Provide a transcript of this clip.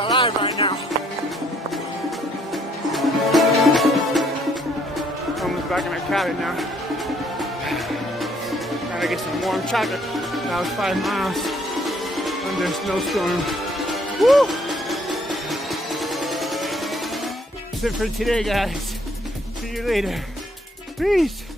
alive right now. Almost back in my cabin now. Trying to get some warm chocolate. That was 5 miles under a snowstorm. Woo! That's it for today, guys. See you later. Peace.